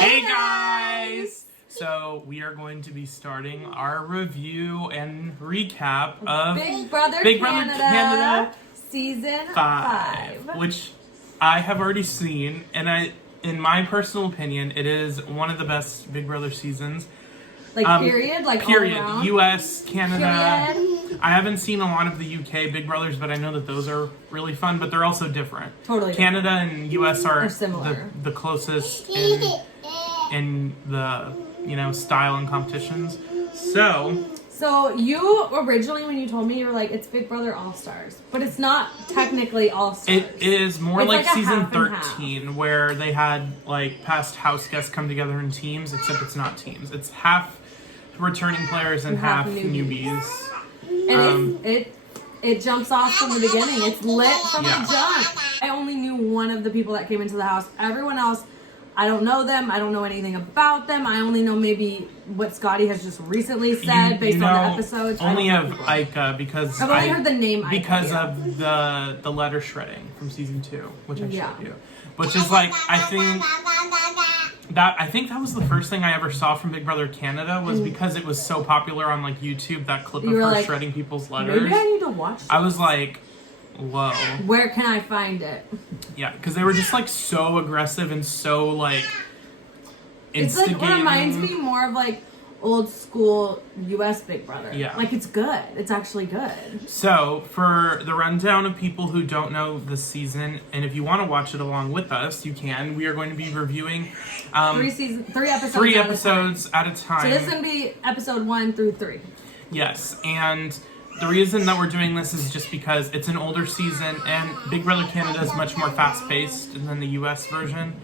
Hey guys! So we are going to be starting our review and recap of Big Brother Canada Season 5. which I have already seen, and in my personal opinion, it is one of the best Big Brother seasons. Period? All around? US, Canada. Period. I haven't seen a lot of the UK Big Brothers, but I know that those are really fun, but they're also different. Totally Canada and US are similar. the closest in the, style and competitions. So you originally, when you told me, you were like, it's Big Brother All-Stars. But it's not technically All-Stars. It is more It's like like a season half and 13, where they had past house guests come together in teams, except it's not teams. It's half returning players and half newbies. And it jumps off from the beginning. It's lit from the jump. I only knew one of the people that came into the house. Everyone else, I don't know them. I don't know anything about them. I only know maybe what Scotty has just recently said based on the episodes. Only of Ika because I've only heard the name Ika, because of the letter shredding from season 2, which I showed you, which is I think that was the first thing I ever saw from Big Brother Canada was because it was so popular on YouTube, that clip of her shredding people's letters. Maybe I need to watch this. I was like, whoa. Where can I find it? Yeah, because they were just so aggressive and so instigating. It reminds me more of old school US Big Brother. Yeah. It's good. It's actually good. So, for the rundown of people who don't know the season, and if you want to watch it along with us, you can. We are going to be reviewing 3 episodes at a time. So this is going to be episode 1 through 3. Yes, and the reason that we're doing this is just because it's an older season, and Big Brother Canada is much more fast-paced than the US version.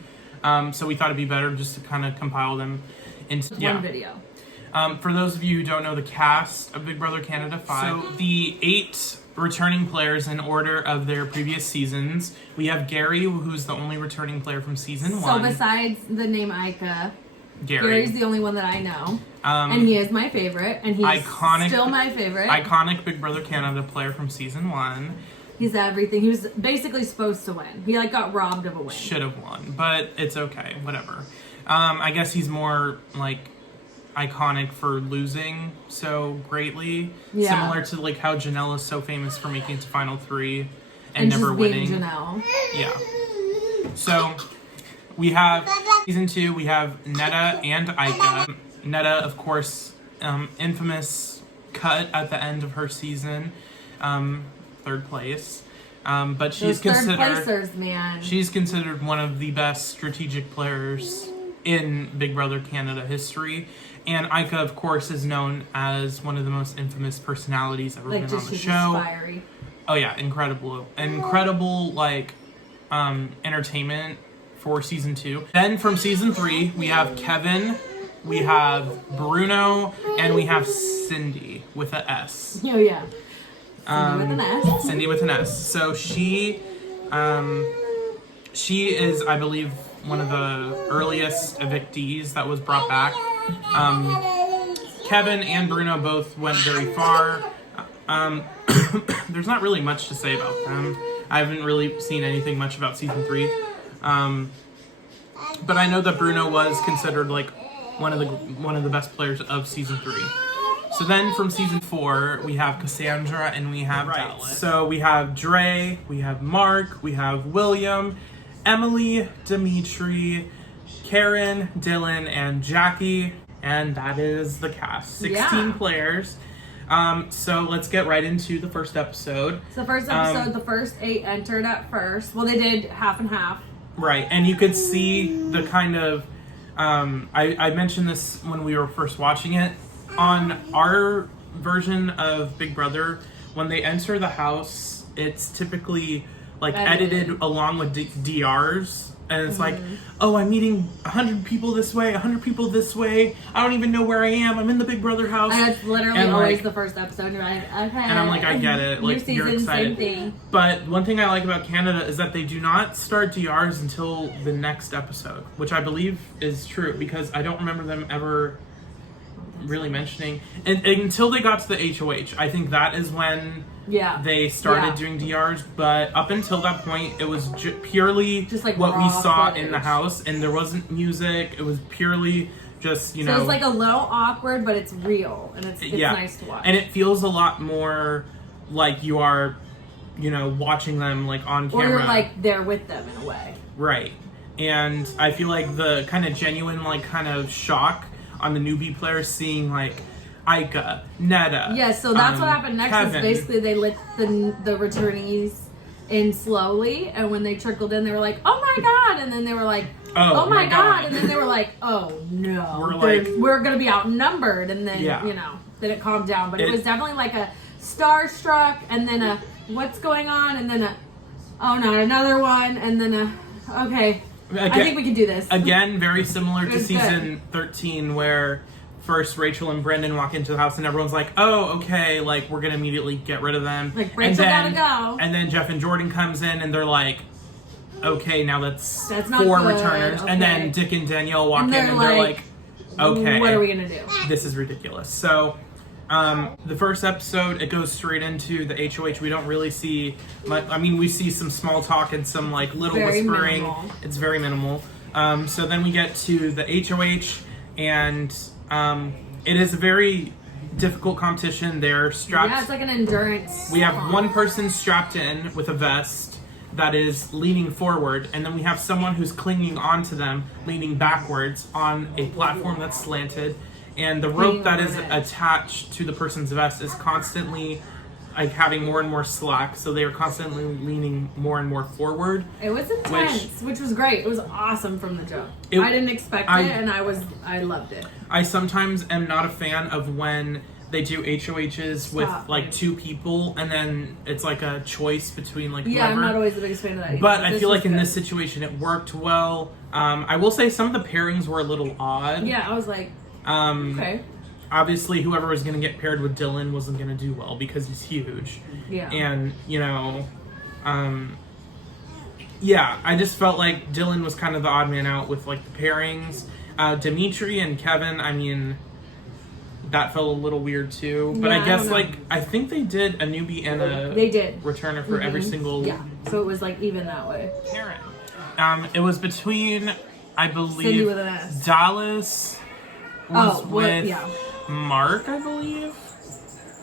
So we thought it'd be better just to kind of compile them into one video. For those of you who don't know the cast of Big Brother Canada 5, so the 8 returning players in order of their previous seasons. We have Gary, who's the only returning player from season 1. So besides the name Ika, Gary's the only one that I know. And he is my favorite, and he's still my favorite. Iconic Big Brother Canada player from season 1. He's everything. He was basically supposed to win. He got robbed of a win. Should have won, but it's okay. Whatever. I guess he's more iconic for losing so greatly. Similar to how Janelle is so famous for making it to Final 3 and never just winning. Being Janelle. Yeah. So we have season 2, we have Neda and Ika. Neda, of course, infamous cut at the end of her season. 3rd place. But she's considered third placers, man. She's considered one of the best strategic players in Big Brother Canada history. And Ika, of course, is known as one of the most infamous personalities ever been on the show. Fiery. Oh yeah, incredible, entertainment for season 2. Then from season 3, we have Kevin, we have Bruno, and we have Cindy with a S. Oh yeah. Cindy with an S. Cindy with an S. So she is, I believe, one of the earliest evictees that was brought back. Kevin and Bruno both went very far. There's not really much to say about them. I haven't really seen anything much about season 3. But I know that Bruno was considered one of the best players of season 3. So then from season 4, we have Cassandra and we have Dallas. So we have Dre, we have Mark, we have William, Emily, Dimitri, Karen, Dylan, and Jackie. And that is the cast. 16 players. So let's get right into the first episode. So the first episode, the first 8 entered at first. Well, they did half and half. Right, and you could see the kind of... I mentioned this when we were first watching it. On our version of Big Brother, when they enter the house, it's typically edited along with DRs. And it's I'm meeting 100 people this way, 100 people this way. I don't even know where I am. I'm in the Big Brother house. And it's literally always the first episode. You're like, okay. And I'm I get it. You're excited. Same thing. But one thing I like about Canada is that they do not start DRs until the next episode, which I believe is true because I don't remember them ever really mentioning, and until they got to the HOH, I think that is when they started doing DRs. But up until that point, it was purely just like what we saw footage in the house, and there wasn't music. It was purely just So it's like a little awkward, but it's real, and it's nice to watch. And it feels a lot more like you are, watching them like on camera. Or you're like there with them in a way. Right. And I feel like the kind of genuine like kind of shock on the newbie players seeing like Aika, Netta. Yeah, so that's what happened next. Kevin. Is basically they let the returnees in slowly, and when they trickled in, they were like, "Oh my god!" And then they were like, "Oh my god!" And then they were like, "Oh no, we're gonna be outnumbered." And then then it calmed down. But it was definitely like a starstruck, and then a what's going on, and then a oh no, another one, and then a okay. Again, I think we can do this. Again, very similar to season 13, where first Rachel and Brendan walk into the house and everyone's like, "Oh, okay, like we're gonna immediately get rid of them." Like Rachel gotta go. And then Jeff and Jordan comes in and they're like, "Okay, now that's not 4 good. returners." Okay. And then Dick and Danielle walk in and they're like, "Okay, what are we gonna do? This is ridiculous." So. The first episode, it goes straight into the HOH. We don't really see much. I mean, we see some small talk and some like little whispering. Minimal. It's very minimal. So then we get to the HOH, and it is a very difficult competition. They're strapped. Yeah, it's like an endurance. We have one person strapped in with a vest that is leaning forward, and then we have someone who's clinging onto them, leaning backwards on a platform that's slanted. And the rope that is attached to the person's vest is constantly like having more and more slack, so they are constantly leaning more and more forward. It was intense, which was great. It was awesome from the jump. I didn't expect it, and I loved it. I sometimes am not a fan of when they do HOHs with like 2 people, and then it's like a choice between like whoever. I'm not always the biggest fan of that either. But I feel like in this situation it worked well. I will say some of the pairings were a little odd. Yeah, I was like, okay. Obviously, whoever was going to get paired with Dylan wasn't going to do well because he's huge. Yeah. And, I just felt like Dylan was kind of the odd man out with, like, the pairings. Dimitri and Kevin, I mean, that felt a little weird, too. But I guess, I think they did a newbie and a returner for every single... Yeah, so it was, like, even that way. Karen. It was between, I believe... Cindy with an S. Dallas... with Mark, I believe.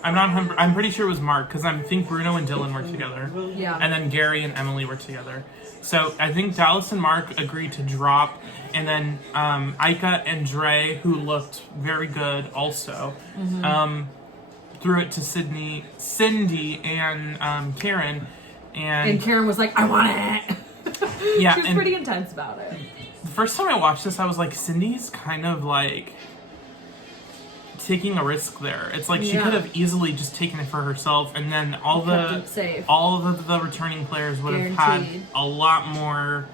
I'm pretty sure it was Mark because I think Bruno and Dylan were together. Yeah. And then Gary and Emily were together. So I think Dallas and Mark agreed to drop, and then Aika and Dre, who looked very good also, threw it to Cindy and Karen, and Karen was like, "I want it." Yeah, she was pretty intense about it. The first time I watched this, I was like, Cindy's kind of like taking a risk there. It's like she could have easily just taken it for herself, and then all of the returning players would have had a lot more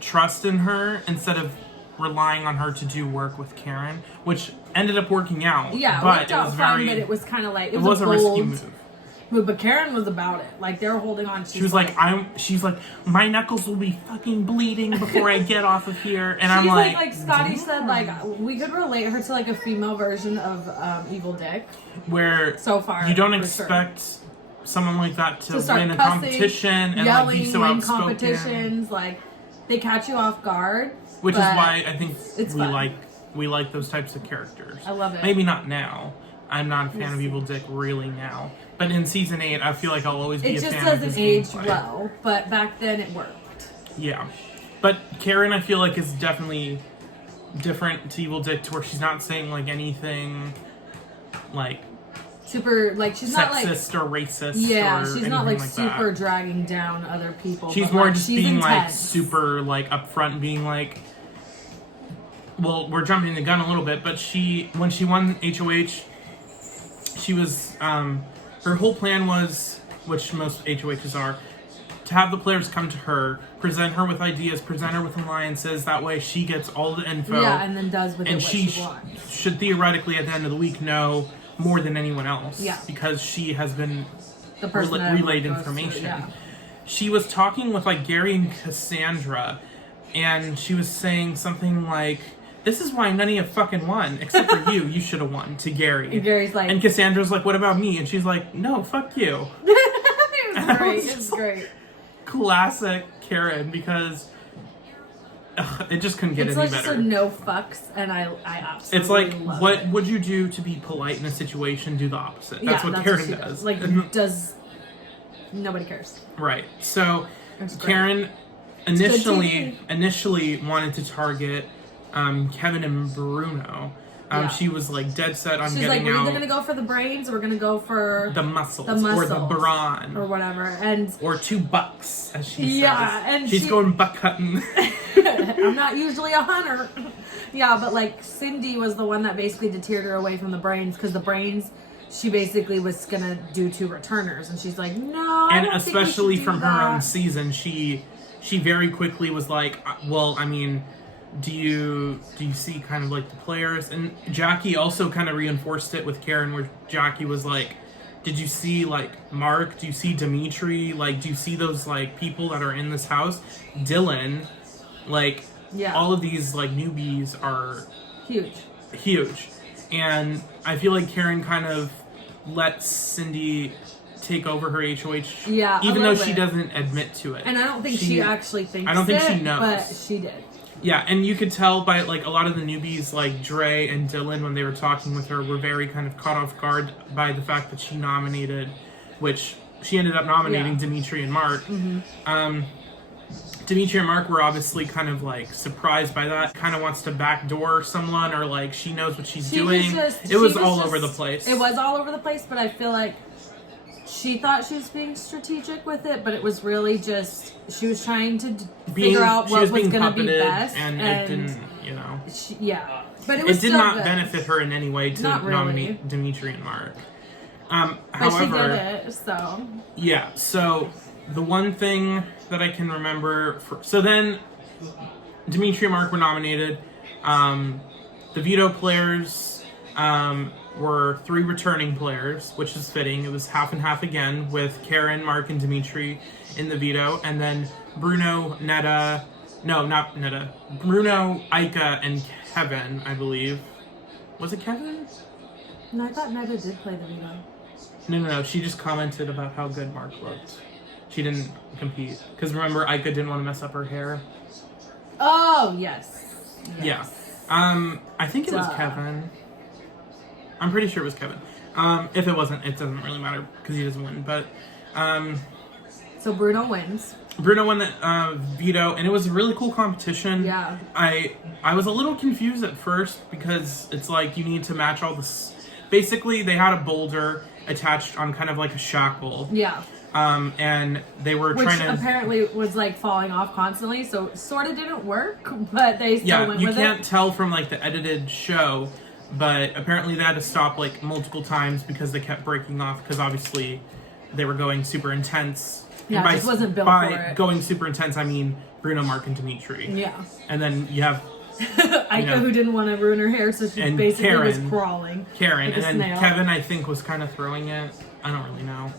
trust in her instead of relying on her to do work with Karen, which ended up working out. Yeah, but it was fun, but it was kind of like it was a risky move. But Karen was about it. Like, they were holding on. She was like, my knuckles will be fucking bleeding before I get off of here. And I'm like Scotty said, like, we could relate her to, like, a female version of Evil Dick. Where so far, you don't expect someone like that to win a cussing, competition and yelling, like be so outspoken. Competitions, like, they catch you off guard. Which is why I think we like those types of characters. I love it. Maybe not now. I'm not a fan of Evil Dick really now. But in season 8, I feel like I'll always be a fan of his gameplay. It just doesn't age well, but back then it worked. Yeah. But Karen, I feel like, is definitely different to Evil Dick, to where she's not saying, like, anything, like... super, like, she's not, like... sexist or racist. Yeah, or she's not, like, super that. dragging down other people. She's more just being, intense. Like, super, like, upfront, being, like... Well, we're jumping the gun a little bit, but when she won HOH, she was, her whole plan was, which most HOHs are, to have the players come to her, present her with ideas, present her with alliances, that way she gets all the info. Yeah, and then does with it what she wants. Should theoretically, at the end of the week, know more than anyone else. Yeah. Because she has been the person relayed information. Yeah. She was talking with, like, Gary and Cassandra, and she was saying something like, this is why none of you fucking won, except for you. You should have won, to Gary. And Gary's like... And Cassandra's like, what about me? And she's like, no, fuck you. It was great. It was great. Classic Karen, because it just couldn't get any better. It's like no fucks, and I absolutely It's like, love what it. would you do to be polite in a situation? Do the opposite. That's what Karen does. Like, nobody cares. Right. So, It's great. Karen It's good initially wanted to target Kevin and Bruno. Yeah. She was like dead set on She's getting like, we're out either gonna go for the brains or we're gonna go for the muscles, the or the brawn or whatever. And or $2, as she yeah, says. and She's going buck hunting. I'm not usually a hunter. Yeah, but like Cindy was the one that basically deterred her away from the brains, because the brains, she basically was gonna do 2 returners, and she's like, no. And I don't think we especially should do from her own that. season, she very quickly was like, well, I mean, do you see kind of like the players? And Jackie also kind of reinforced it with Karen, where Jackie was like, did you see like Mark? Do you see Dimitri? Like, do you see those like people that are in this house? Dylan, like, Yeah. all of these like newbies are huge. And I feel like Karen kind of lets Cindy take over her HOH, Yeah, even a though little she bit. doesn't admit to it. And I don't think she actually thinks I don't think it, she knows. but she did. Yeah, and you could tell by like a lot of the newbies, like Dre and Dylan, when they were talking with her, were very kind of caught off guard by the fact that she nominated, which she ended up nominating Yeah. Dimitri and Mark. Dimitri and Mark were obviously kind of like surprised by that. Kind of wants to backdoor someone, or like she knows what she's doing. It was all over the place. It was all over the place, but I feel like she thought she was being strategic with it, but it was really just she was trying to figure out what was going to be best, and it didn't, you know. Yeah, but it was It did still not good. benefit her in any way to Not really. nominate Dimitri and Mark. But However, she did it, so yeah. So the one thing that I can remember, so then Dimitri and Mark were nominated. The veto players were 3 returning players, which is fitting. It was half and half again, with Karen, Mark, and Dimitri in the veto, and then Bruno, Netta, no, not Netta, Bruno, Ika, and Kevin, I believe. Was it Kevin? no, I thought Netta did play the veto. No. She just commented about how good Mark looked. She didn't compete. Because remember, Ika didn't want to mess up her hair. Oh yes. Yeah. I think it was Kevin. I'm pretty sure it was Kevin. If it wasn't, it doesn't really matter because he doesn't win. But So Bruno wins. Bruno won the veto, and it was a really cool competition. Yeah. I was a little confused at first because it's like you need to match all this. Basically, they had a boulder attached on kind of like a shackle. Yeah. And they were Which trying to. apparently was like falling off constantly, so it sort of didn't work, but they still went You with can't it. tell from like the edited show, but apparently they had to stop like multiple times because they kept breaking off because obviously they were going super intense. Yeah, And it just wasn't built by for it. going super intense, I mean Bruno, Mark, and Dimitri. Yeah. And then you have Ika, who didn't want to ruin her hair, so she And basically was Karen. crawling. Karen, like a and then snail. Kevin, I think, was kind of throwing it. I don't really know.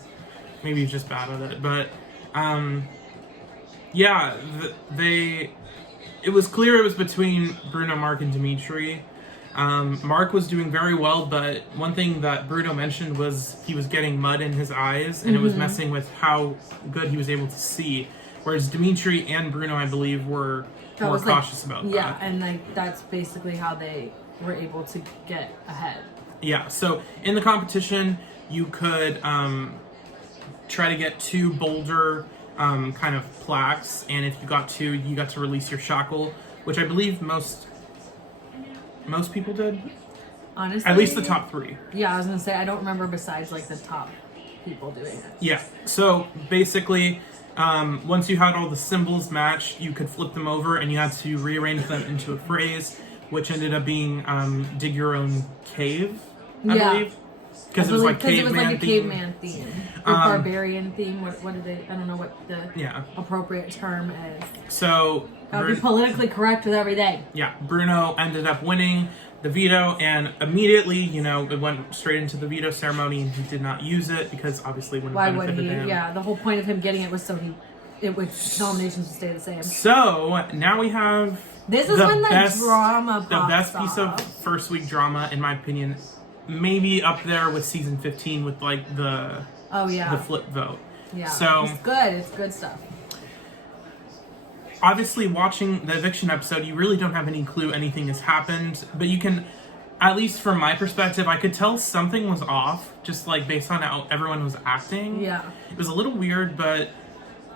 Maybe he's just bad at it, but yeah, it was clear it was between Bruno, Mark, and Dimitri. Mark was doing very well, but one thing that Bruno mentioned was he was getting mud in his eyes, and it was messing with how good he was able to see. Whereas Dimitri and Bruno, I believe, were more cautious about that. Yeah, and like that's basically how they were able to get ahead. Yeah, so in the competition, you could try to get 2 boulder kind of plaques, and if you got 2, you got to release your shackle, which I believe most people did. Honestly, At least the top 3. Yeah, I was gonna say I don't remember besides like the top people doing it. Yeah. So basically, once you had all the symbols match, you could flip them over, and you had to rearrange them into a phrase, which ended up being "dig your own cave," I believe, because it was like a caveman theme, or barbarian theme. What did they? I don't know what the appropriate term is. So Gotta be politically correct with everything. Yeah, Bruno ended up winning the veto, and immediately, it went straight into the veto ceremony, and he did not use it because obviously wouldn't Why have would benefited he? him. Yeah, the whole point of him getting it was so nominations would stay the same. So now we have This is when the drama pops The best piece off. of first week drama, in my opinion, maybe up there with season 15 with like the flip vote. Yeah, so it's good. It's good stuff. Obviously, watching the eviction episode, you really don't have any clue anything has happened, but you can, at least from my perspective, I could tell something was off, just like based on how everyone was acting. Yeah. It was a little weird, but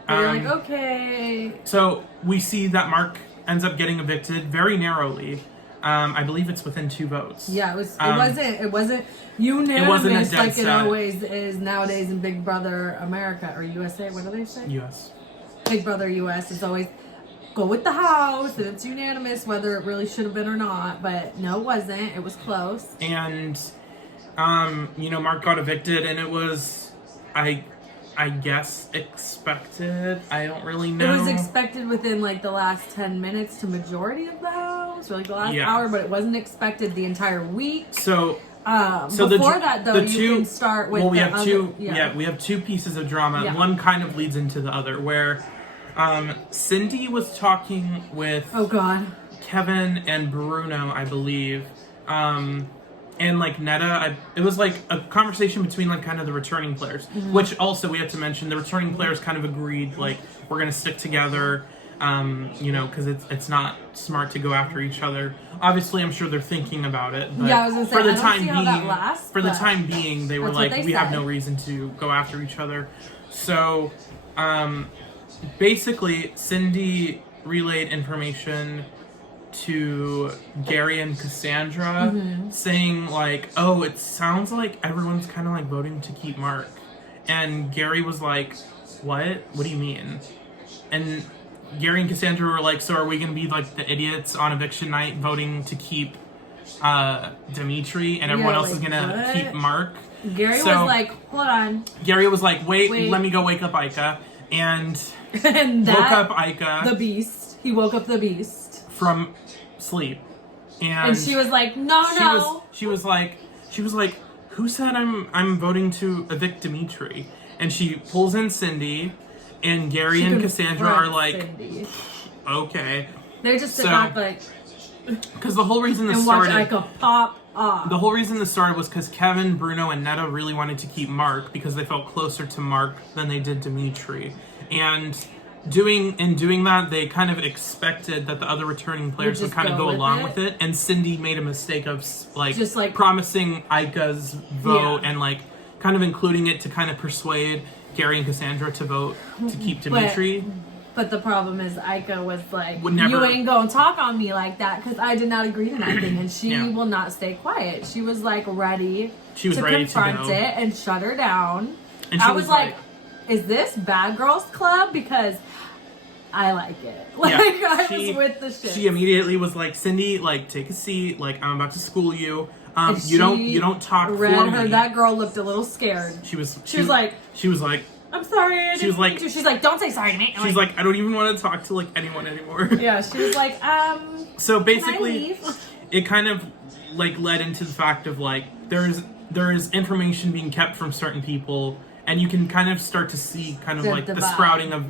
You're like, okay. So we see that Mark ends up getting evicted very narrowly. I believe it's within 2 votes. Yeah, it wasn't unanimous It wasn't a dead like set. it always is nowadays in Big Brother America or USA. What do they say? US. Big Brother US is always go with the house, and it's unanimous whether it really should have been or not. But no, it wasn't. It was close. And, Mark got evicted, and it was, I guess, expected. I don't really know. It was expected within like the last 10 minutes to majority of the house, or like the last hour, but it wasn't expected the entire week. So before that, though, you can start with. Well, we have two. Yeah, we have 2 pieces of drama. Yeah. One kind of leads into the other, where Cindy was talking with Kevin and Bruno, I believe, and like Netta. It was like a conversation between like kind of the returning players, which also we have to mention the returning players kind of agreed like we're gonna stick together. Because it's not smart to go after each other. Obviously, I'm sure they're thinking about it. But I was gonna say, for the I don't time see being, how that lasts, for the but time being, they were that's what like, they we have said. no reason to go after each other. So, basically, Cindy relayed information to Gary and Cassandra, saying like, "Oh, it sounds like everyone's kind of like voting to keep Mark," and Gary was like, "What? What do you mean?" And Gary and Cassandra were like, "So are we gonna be like the idiots on eviction night voting to keep Dimitri, and everyone else is gonna keep Mark?" Gary was like, "Hold on." Gary was like, "Wait, let me go wake up Ica," and and woke up Ica, the beast. He woke up the beast from sleep, and she was like, "No." She was like, "Who said I'm voting to evict Dimitri?" And she pulls in Cindy. And Gary and Cassandra are like, Cindy. Okay. They're just sitting back like... Because the whole reason this started... And watch Ica pop off. The whole reason this started was because Kevin, Bruno, and Netta really wanted to keep Mark because they felt closer to Mark than they did Dimitri. And doing that, they kind of expected that the other returning players would kind of go along with it. And Cindy made a mistake of like promising Ica's vote and like kind of including it to kind of persuade Gary and Cassandra to vote to keep Dimitri. But the problem is Ica was like, you ain't gonna talk on me like that because I did not agree to nothing. And she will not stay quiet. She was like ready to confront it and shut her down. And I was like, is this Bad Girls Club? Because I like it. Like, I was with the shit. She immediately was like, Cindy, like, take a seat. Like, I'm about to school you. You don't talk for me. That girl looked a little scared. She was like, I'm sorry. She's like, don't say sorry to me. She's like, I don't even want to talk to like anyone anymore. Yeah, she was like, So basically, it kind of like led into the fact of like there is information being kept from certain people, and you can kind of start to see kind of like the sprouting of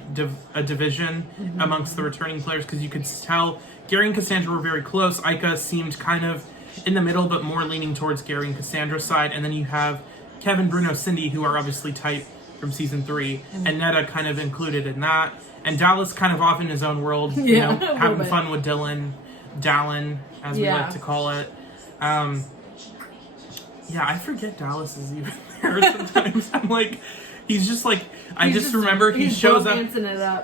a division amongst the returning players, because you could tell Gary and Cassandra were very close. Ica seemed kind of in the middle, but more leaning towards Gary and Cassandra's side. And then you have Kevin, Bruno, Cindy, who are obviously tight from season 3, and Netta kind of included in that. And Dallas kind of off in his own world, having fun with Dallin, as we like to call it. I forget Dallas is even there sometimes. I'm like, he's just like, I just remember he shows up.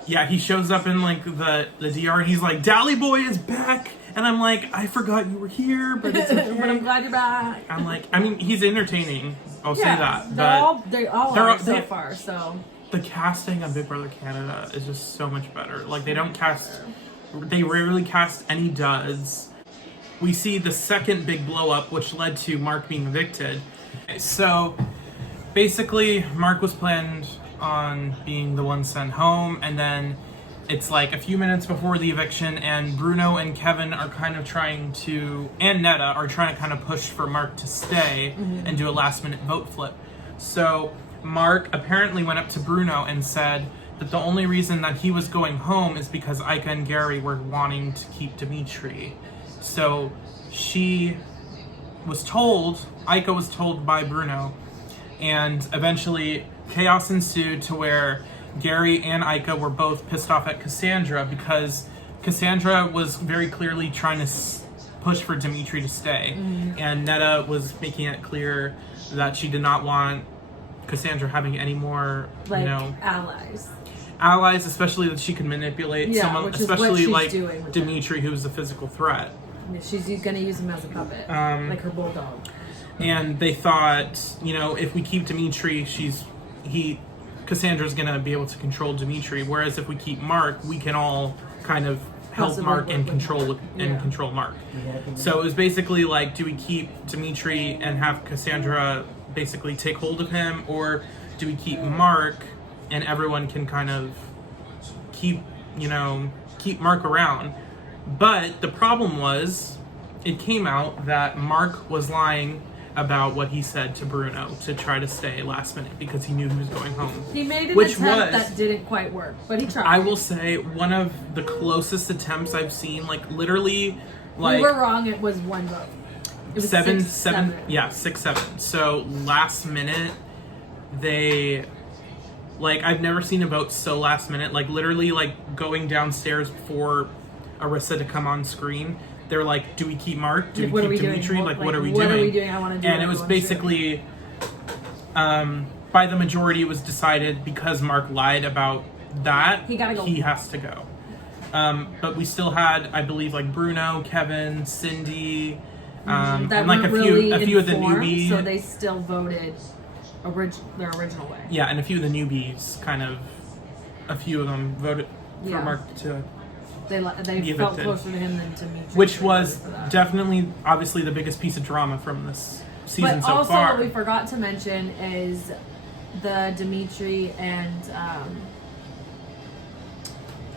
Yeah, he shows up in like the DR, and he's like, Dally Boy is back. And I'm like, I forgot you were here, but it's okay. But I'm glad you're back. I'm like, I mean, he's entertaining. I'll say that. But they all are so far. So the casting of Big Brother Canada is just so much better. Like, they rarely cast any duds. We see the second big blow up, which led to Mark being evicted. So basically, Mark was planned on being the one sent home, and then it's like a few minutes before the eviction, and Bruno and Kevin are kind of and Netta are trying to kind of push for Mark to stay and do a last minute vote flip. So Mark apparently went up to Bruno and said, But the only reason that he was going home is because Ica and Gary were wanting to keep Dimitri. So Ica was told by Bruno, and eventually chaos ensued to where Gary and Ica were both pissed off at Cassandra because Cassandra was very clearly trying to push for Dimitri to stay. And Netta was making it clear that she did not want Cassandra having any more, allies, especially that she could manipulate someone, which is what especially she's like doing with Dimitri, who's a physical threat. She's gonna use him as a puppet, like her bulldog. And they thought, if we keep Dimitri, Cassandra's gonna be able to control Dimitri. Whereas if we keep Mark, we can all kind of help Possibly Mark and work with control Mark. So it was basically like, do we keep Dimitri and have Cassandra basically take hold of him, or do we keep Mark and everyone can kind of keep Mark around? But the problem was, it came out that Mark was lying about what he said to Bruno to try to stay last minute because he knew he was going home. He made an attempt that didn't quite work, but he tried. I will say one of the closest attempts I've seen, literally, we were wrong. It was one vote. It was 6-7. Yeah, 6-7. So last minute, they, I've never seen a vote so last minute. Literally, going downstairs before Arissa to come on screen, they're like, do we keep Mark? Do we keep Dimitri? What are we doing? What are we doing? I want to do. And it was basically, by the majority, it was decided because Mark lied about that, he gotta go. He has to go. But we still had, I believe, Bruno, Kevin, Cindy, and a few of the newbies. So they still voted their original way. Yeah, and a few of the newbies, a few of them voted for Mark to. They felt closer to him than to me. Which was definitely, obviously, the biggest piece of drama from this season so far. But also, what we forgot to mention is the Dimitri and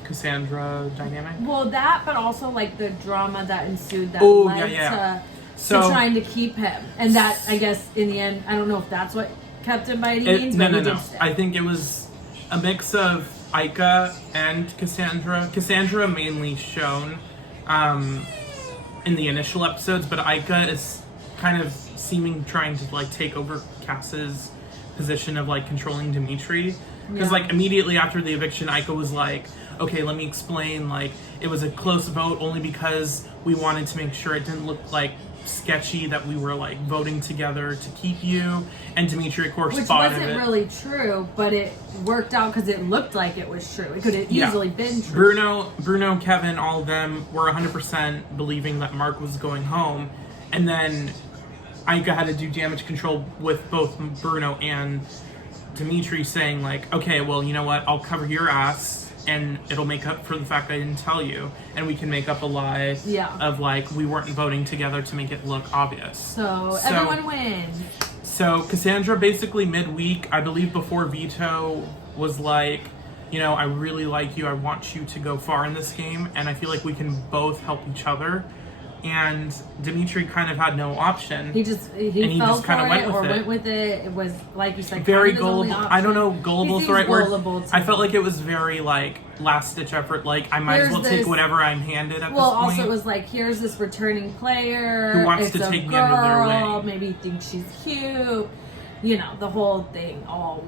Cassandra dynamic. Well, that, but also the drama that ensued that led to trying to keep him, and that, I guess, in the end, I don't know if that's what kept him by any means. No. I think it was a mix of Ica and Cassandra. Cassandra mainly shown in the initial episodes, but Ica is kind of trying to take over Cass's position of controlling Dimitri. Because immediately after the eviction, Ica was like, okay, let me explain, it was a close vote only because we wanted to make sure it didn't look sketchy that we were voting together to keep you, and Dimitri of course spotted it. Which wasn't really true, but it worked out because it looked like it was true. It could have easily been true. Bruno, Kevin, all of them were 100% believing that Mark was going home, and then Ica had to do damage control with both Bruno and Dimitri, saying okay, well, you know what, I'll cover your ass and it'll make up for the fact I didn't tell you, and we can make up a lie of we weren't voting together to make it look obvious. So everyone wins. So Cassandra basically midweek, I believe before Vito, was I really like you, I want you to go far in this game, and I feel like we can both help each other. And Dimitri kind of had no option. He fell for it or went with it. It was, like you said, very gullible. I don't know, gullible is the right word. I felt me. like it was very last ditch effort. I might as well take whatever I'm handed at this point. Well, also it was here's this returning player who wants to take me under their wing. Maybe he thinks she's cute. The whole thing all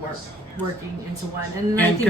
working into one. And I think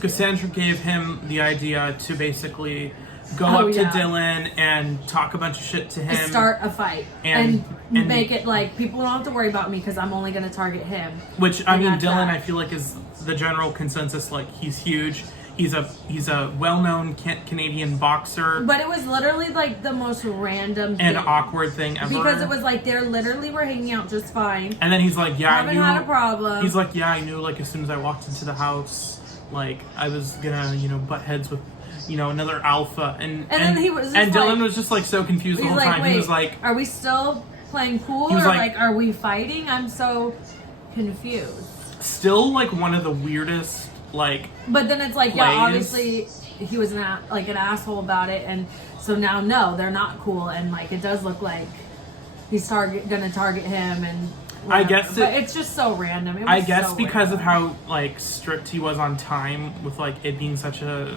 Cassandra gave him the idea to basically go up to Dylan and talk a bunch of shit to him. Start a fight. And make it people don't have to worry about me because I'm only going to target him. Which, Dylan, I feel is the general consensus. He's huge. He's a well-known Canadian boxer. But it was literally the most random and awkward thing ever. Because it was they literally were hanging out just fine. And then he's like, yeah, haven't had a problem. He's like, yeah, I knew as soon as I walked into the house, I was gonna, butt heads with another alpha, and then he was just Dylan was just so confused the whole time. Wait, he was like, are we still playing pool, or are we fighting? I'm so confused. Still one of the weirdest But then it's plays. Obviously he was an asshole about it, and so now no, they're not cool, and it does look like he's gonna target him, and I whatever. guess But it's just so random. It was I guess so because of random. how like strict he was on time with like it being such a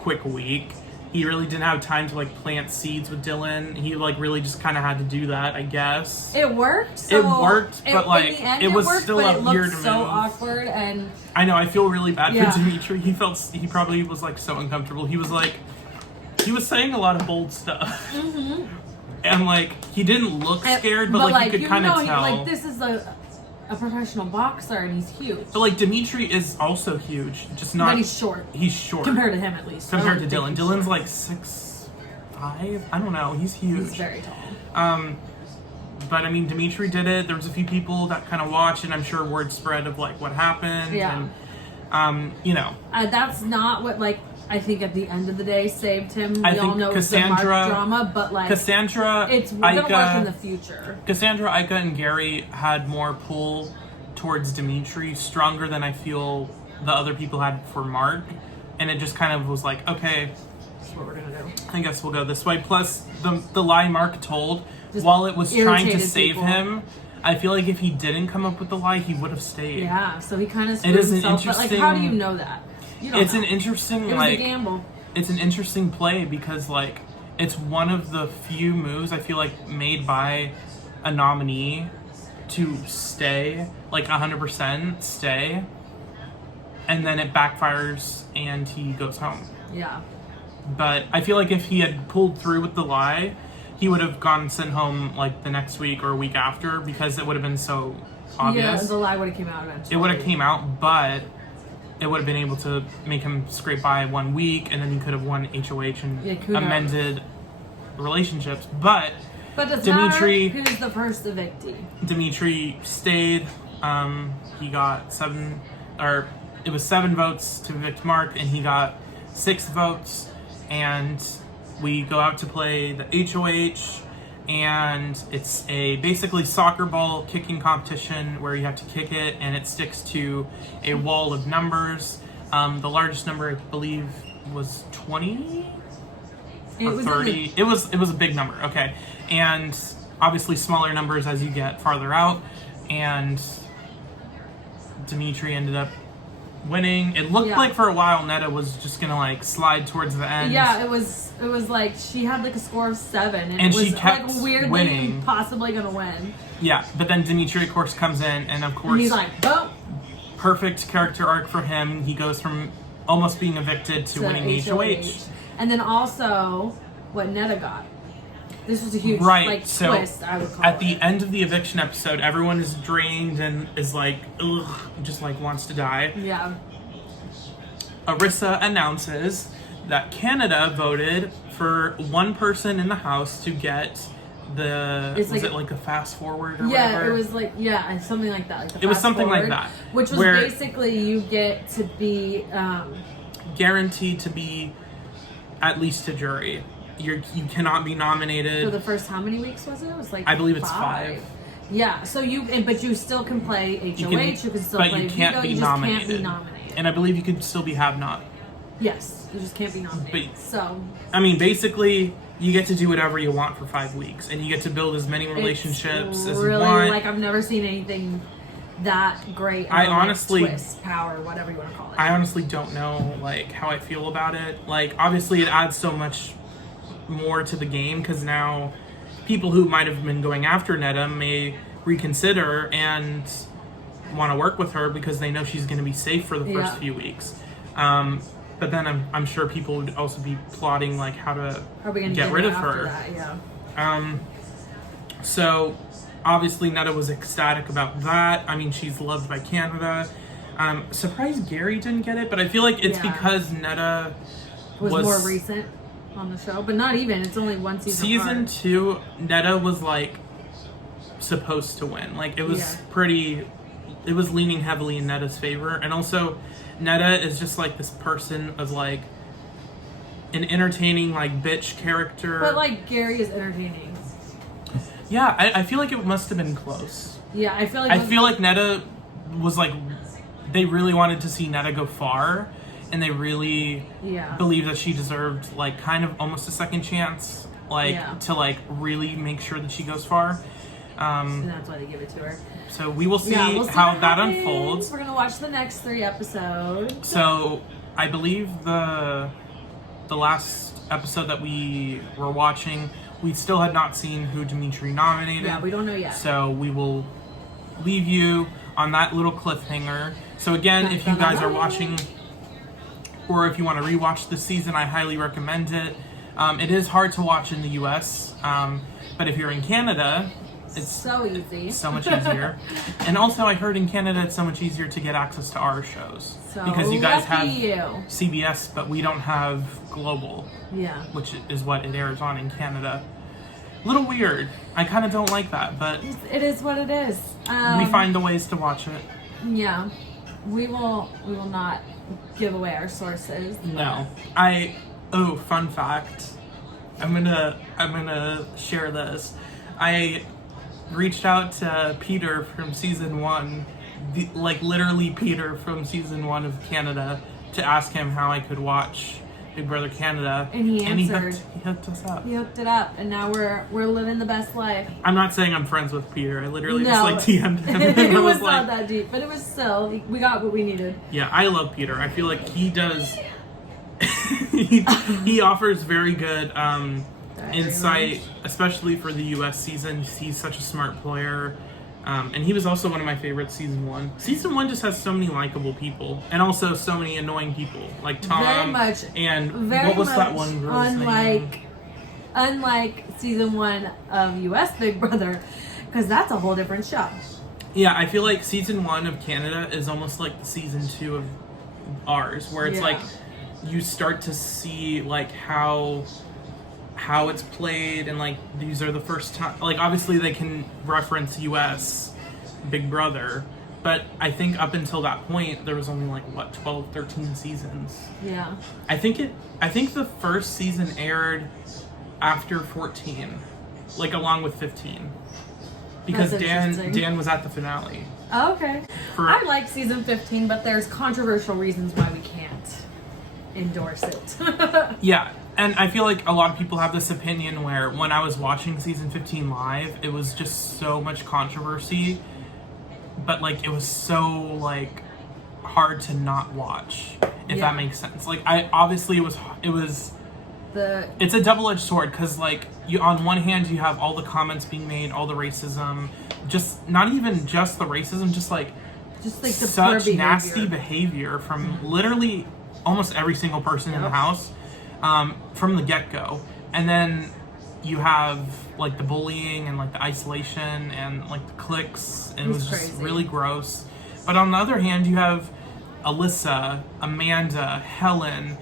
quick week, he really didn't have time to like plant seeds with Dylan. He like really just kind of had to do that, I guess. It worked. It worked, but, like, in the end, it was worked, still but a it weird looked so move. awkward and. I know. I feel really bad Yeah. for Dimitri. He probably was like so uncomfortable. He was saying a lot of bold stuff, and like he didn't look scared, but like you could kind of tell. Like this is a professional boxer and he's huge. But like Dimitri is also huge, just not. But he's short. He's short Compared to him, at least. compared I to don't Dylan. think he's Dylan's short. like 6'5". I don't know. He's huge. He's very tall. But I mean, Dimitri did it. There was a few people that kind of watched, and I'm sure word spread of like what happened. Yeah. And, you know, That's not what, like, I think at the end of the day saved him. I We all think know it's the Mark Cassandra- drama, but like, Cassandra, it's gonna work in the Ika, future. Cassandra, Ika, and Gary had more pull towards Dimitri, stronger than I feel the other people had for Mark. And it just kind of was like, okay, That's what we're gonna do. I guess we'll go this way. Plus, the lie Mark told, Just while it was trying to irritated save people. him, I feel like if he didn't come up with the lie, he would have stayed. Yeah, so he kind of screwed is an himself. But like, how do you interesting- know that? You don't It's know. an interesting, It was like, a gamble. it's an interesting play because like it's one of the few moves I feel like made by a nominee to stay, like 100% stay, and then it backfires and he goes home. Yeah. But I feel like if he had pulled through with the lie, he would have gone sent home like the next week or a week after because it would have been so Yeah, obvious. the lie would have came out eventually. It would have came out, but it would have been able to make him scrape by 1 week, and then he could have won HOH and Yeah, who knows? amended relationships. But But does Dimitri- matter who's the first evictee. Dimitri stayed. He got 7 votes to evict Mark, and he got 6 votes. And we go out to play the HOH, and it's a basically soccer ball kicking competition where you have to kick it, and it sticks to a wall of numbers. The largest number, I believe, was 20 It or was 30. It was a big number. Okay, and obviously smaller numbers as you get farther out. And Dimitri ended up winning. It looked Yeah. like for a while Netta was just gonna like slide towards the end. Yeah, it was like she had like a score of 7, and And it was she kept like weirdly winning. possibly gonna win. Yeah, but then Dimitri, of course, comes in, and of course, And he's like, oh, perfect character arc for him. He goes from almost being evicted to winning HOH. And then also what Netta got. This was a huge Right, like so twist, I would call at it. the end of the eviction episode, everyone is drained and is like, ugh, just like wants to die. Yeah. Arissa announces that Canada voted for one person in the House to get the It's was like- it like a fast forward or Yeah, whatever? it was like something like that. Like the It was fast something like forward, that, which was where- basically you get to be guaranteed to be at least a jury. You cannot be nominated. for the first how many weeks was it? It was like I believe it's 5. Yeah, so but you still can play HOH. You can still but play you can't veto. be You just nominated. can't be nominated. And I believe you could still be have not. Yes, you just can't be nominated. But- So I mean, basically, you get to do whatever you want for 5 weeks, and you get to build as many relationships it's as really you want. like I've never seen anything that great. Of I a, like, honestly- twist, power, whatever you want to call it. I honestly don't know like how I feel about it. Like, obviously, it adds so much more to the game because now people who might have been going after Netta may reconsider and want to work with her because they know she's going to be safe for the first Yeah. few weeks. But then I'm sure people would also be plotting like how to Are we gonna get rid of after her. That? Yeah. So obviously Netta was ecstatic about that. I mean, she's loved by Canada. Surprised Gary didn't get it, but I feel like it's Yeah. because Netta Was more recent on the show, but not even. It's only one season. Season apart. 2, Netta was like supposed to win. Like it was Yeah. it was leaning heavily in Netta's favor. And also Netta is just like this person of like an entertaining like bitch character. But like Gary is entertaining. Yeah, I feel like it must have been close. Yeah, I feel like. I feel like Netta was like, they really wanted to see Netta go far, and they really Yeah. believed that she deserved like kind of almost a second chance, like Yeah. to like really make sure that she goes far. And that's why they give it to her. So we will see, We'll see how what that happens. unfolds. We're gonna watch the next 3 episodes. So I believe the last episode that we were watching, we still had not seen who Dimitri nominated. Yeah, we don't know yet. So we will leave you on that little cliffhanger. So again, if you guys are watching, or if you want to rewatch this season, I highly recommend it. It is hard to watch in the US, but if you're in Canada, it's so easy. so much easier. And also, I heard in Canada it's so much easier to get access to our shows. So because you guys have lucky you. CBS, but we don't have Global, Yeah. which is what it airs on in Canada. A little weird. I kind of don't like that, but It is what it is. we find the ways to watch it. Yeah. We will not give away our sources. No. Fun fact. I'm gonna share this. I reached out to Peter from season 1, literally Peter from season 1 of Canada, to ask him how I could watch Big Brother Canada. And he answered. He hooked us up. He hooked it up, and now we're living the best life. I'm not saying I'm friends with Peter. I literally No. just TM'd him. And It I was like, not that deep, but it was still, we got what we needed. yeah, I love Peter. I feel like he does. he offers very good insight, especially for the US season. He's such a smart player. And he was also one of my favorites season 1. Season 1 just has so many likable people, and also so many annoying people, like Tom. Very much. And Very what was much that one girl's name? Unlike season 1 of US Big Brother, because that's a whole different show. Yeah, I feel like season 1 of Canada is almost like season 2 of ours, where it's Yeah. like you start to see like how it's played, and like these are the first time, like obviously they can reference US Big Brother, but I think up until that point there was only like 12, 13 seasons. Yeah. I think the first season aired after 14, like along with 15, because That's Dan interesting. was at the finale. Oh, okay. For- I like season 15, but there's controversial reasons why we can't endorse it. Yeah, and I feel like a lot of people have this opinion where when I was watching season 15 live, it was just so much controversy, but like it was so like hard to not watch, if Yeah. that makes sense. Like it was it's a double-edged sword, because like you, on one hand you have all the comments being made, all the racism, just not even just the racism, just like the poor such behavior. nasty behavior from literally almost every single person in the Yep. house, from the get-go. And then you have like the bullying and like the isolation and like the cliques, and it was just crazy. really gross. But on the other hand, you have Alyssa, Amanda, Helen,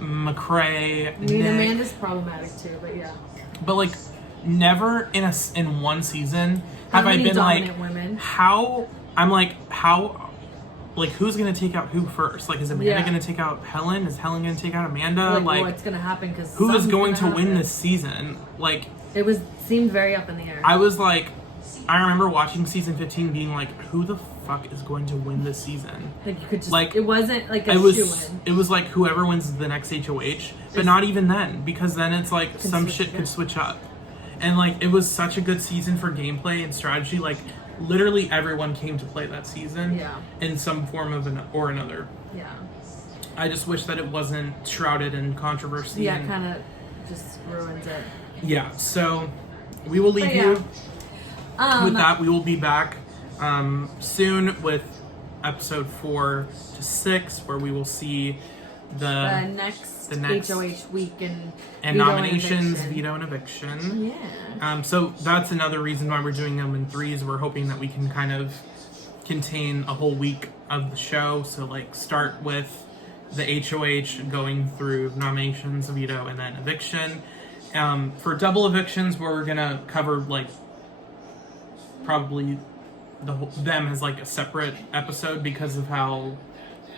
McCrae, I mean, Nick. Amanda's problematic too, but yeah. But like never in one season have How I many been like dominant women? how who's gonna take out who first? Like, is Amanda Yeah. gonna take out Helen? Is Helen gonna take out Amanda? Like what's gonna happen? Because who is going to win this season? Like, It seemed very up in the air. I was like, I remember watching season 15 being like, who the fuck is going to win this season? Like you could just like, it wasn't like a It was shoe-in. it was like whoever wins the next HOH, but not even then, because then it's like some switch shit again. could switch up. And like it was such a good season for gameplay and strategy. Like literally everyone came to play that season Yeah. in some form of another. Yeah. I just wish that it wasn't shrouded in controversy. Yeah, and, kind of just ruins it. yeah. So we will leave But yeah. you with that. We will be back soon with episode 4 to 6, where we will see The next HOH week and veto nominations, eviction. veto and eviction. Yeah. So that's another reason why we're doing them in threes. We're hoping that we can kind of contain a whole week of the show. So like start with the HOH, going through nominations, veto, and then eviction. For double evictions, we're gonna cover like probably them as like a separate episode because of how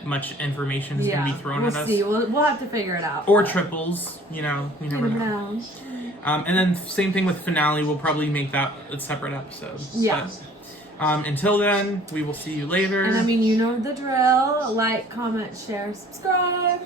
much information is gonna be thrown we'll at us. see. We'll have to figure it out. Or triples, you never know. And then same thing with finale. We'll probably make that a separate episode. Yeah. But, until then, we will see you later. And I mean, you know the drill. Like, comment, share, subscribe.